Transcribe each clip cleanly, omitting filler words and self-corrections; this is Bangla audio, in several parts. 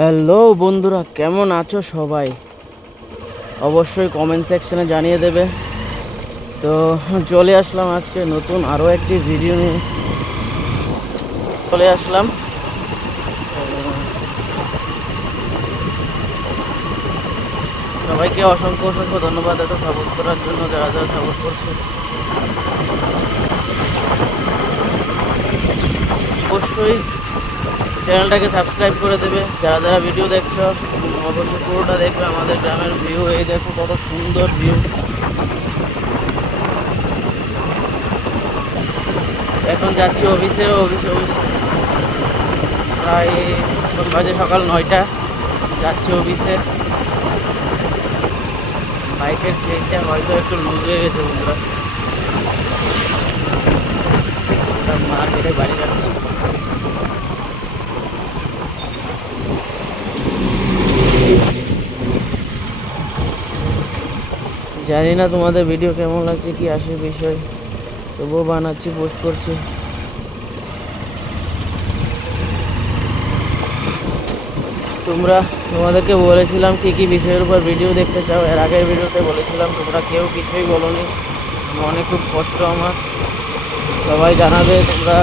হ্যালো বন্ধুরা, কেমন আছো সবাই? অবশ্যই কমেন্ট সেকশনে জানিয়ে দেবে। তো চলে আসলাম আজকে নতুন আরও একটি ভিডিও নিয়ে চলে আসলাম। সবাইকে অসংখ্য অসংখ্য ধন্যবাদ এত সাপোর্ট করার জন্য, যারা যারা সাপোর্ট করছে। অবশ্যই চ্যানেলটাকে সাবস্ক্রাইব করে দেবে। যারা যারা ভিডিও দেখছো অবশ্যই পুরোটা দেখবে। আমাদের গ্রামের ভিউ, এই দেখো কত সুন্দর ভিউ। এখন যাচ্ছি অফিসে। অফিস প্রায় এখন বাজে সকাল 9টা। যাচ্ছি অফিসে। বাইকের চেনটা হয়তো একটু লুজ হয়ে গেছে বন্ধুরা। মার্কেটে বাড়ি যাচ্ছি। জানি না তোমাদের ভিডিও কেমন লাগছে, কি আসে বিষয়, তবুও বানাচ্ছি, পোস্ট করছি। তোমাদেরকে বলেছিলাম কী কী বিষয়ের উপর ভিডিও দেখতে চাও। এর আগের ভিডিওতে বলেছিলাম, তোমরা কেউ কিছুই বলোনি। মনে খুব কষ্ট আমার। সবাই জানাবে, তোমরা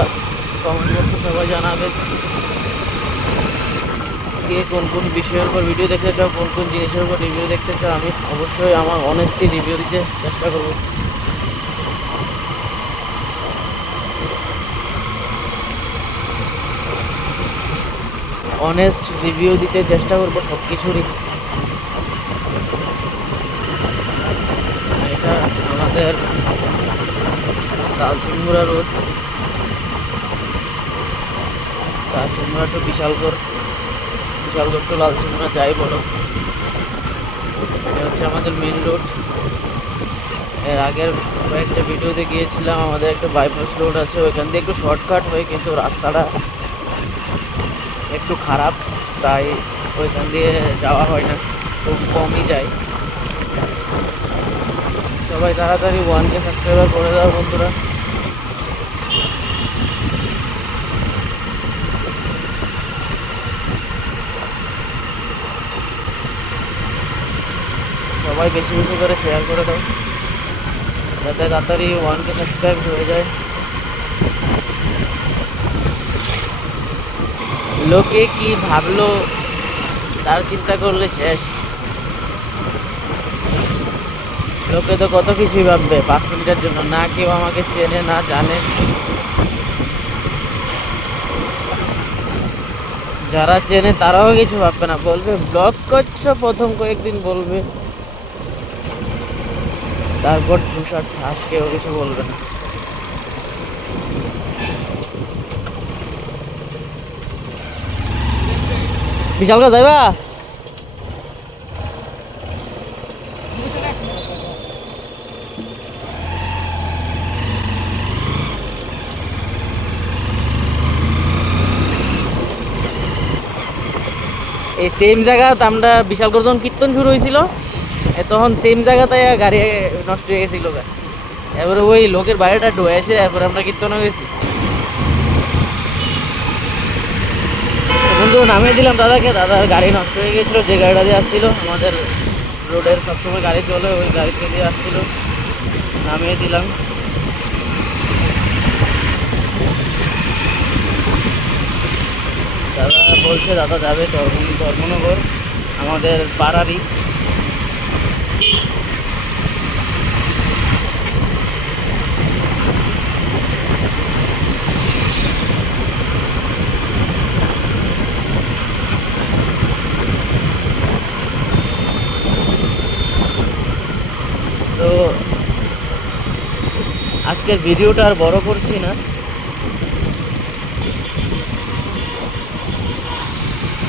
কমেন্ট বক্সে সবাই জানাবে কে কোন কোন বিষয়ের উপর ভিডিও দেখতে চাও, কোন কোন জিনিসের উপর রিভিউ দেখতে চাও। আমি অবশ্যই আমার অনেস্টলি রিভিউ দিতে চেষ্টা করব। অনেস্ট রিভিউ দিতে চেষ্টা করবো সব কিছুরই। এটা আমাদের Lalsingmura road, Lalsingmura two Bishalgarh two Lalsingmura যাই বলো, এটা হচ্ছে আমাদের মেন রোড। এর আগের কয়েকটা ভিডিওতে গিয়েছিলাম, আমাদের একটা বাইপাস রোড আছে, ওইখান দিয়ে একটু শর্টকাট হয়, কিন্তু রাস্তাটা একটু খারাপ, তাই ওইখান দিয়ে যাওয়া হয় না, খুব কমই যায়। সবাই তাড়াতাড়ি 1K সাবস্ক্রাইবার করে দাও বন্ধুরা। সবাই বেশি বেশি করে শেয়ার করে দাও, যাতে তাড়াতাড়ি 1K সাবস্ক্রাইব হয়ে যায়। লোকে কি ভাবলো তার চিন্তা করলে শেষ। লোকে তো কত কিছুই ভাববে 5 মিনিটের জন্য। না কেউ আমাকে চেনে না জানে। যারা চেনে তারাও কিছু ভাববে না, বলবে ব্লগ করছো, প্রথম কয়েকদিন বলবে, তারপর ঠুসার ঠাস, কেউ কিছু বলবে না। বিশালগড় যাইবা? এই সেম জায়গা আমরা বিশালগড় যখন কীর্তন শুরু হয়েছিল, তখন সেম জায়গাতে গাড়ি নষ্ট হয়ে গেছিল। এবারে ওই লোকের বাড়িটা ঢুয়েছে, এরপরে আমরা কীর্তনে গেছি। বন্ধু নামিয়ে দিলাম দাদাকে। দাদার গাড়ি নষ্ট হয়ে গেছিলো, যে গাড়িটা দিয়ে আসছিল, আমাদের রোডের সবসময় গাড়ি চলে, ওই গাড়িতে দিয়ে আসছিল, নামিয়ে দিলাম। দাদা বলছে দাদা যাবে ধর্মনগর, আমাদের পাড়ারই। তো আজকের ভিডিওটা আর বড় করছি না,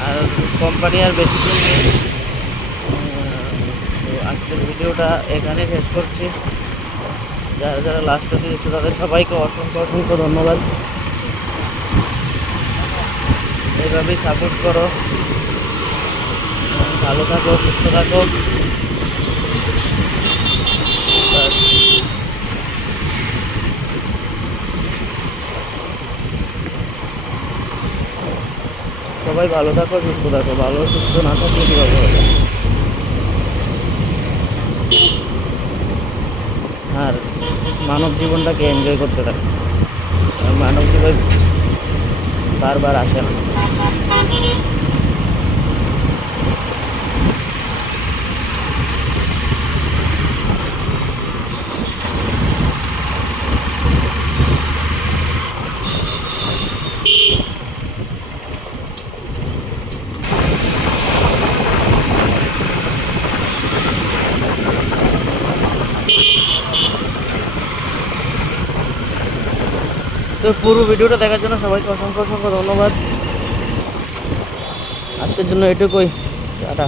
আর কোম্পানি আর বেশি দিন নেই। তো আজকের ভিডিওটা এখানে শেষ করছি। যারা যারা লাস্ট অব্দি দেখছো তাদের সবাইকে অসংখ্য অসংখ্য ধন্যবাদ। এইভাবেই সাপোর্ট করো। ভালো থাকো, সুস্থ থাকো। সবাই সবাই ভালো থাকো, সুস্থ থাকো। ভালো সুস্থ না থাকলে কীভাবে হবে? আর মানব জীবনটাকে এনজয় করতে থাকো। মানব জীবন বারবার আসে না। তো পুরো ভিডিওটা দেখার জন্য সবাইকে অসংখ্য অসংখ্য ধন্যবাদ। আজকের জন্য এটুকুই। টাটা।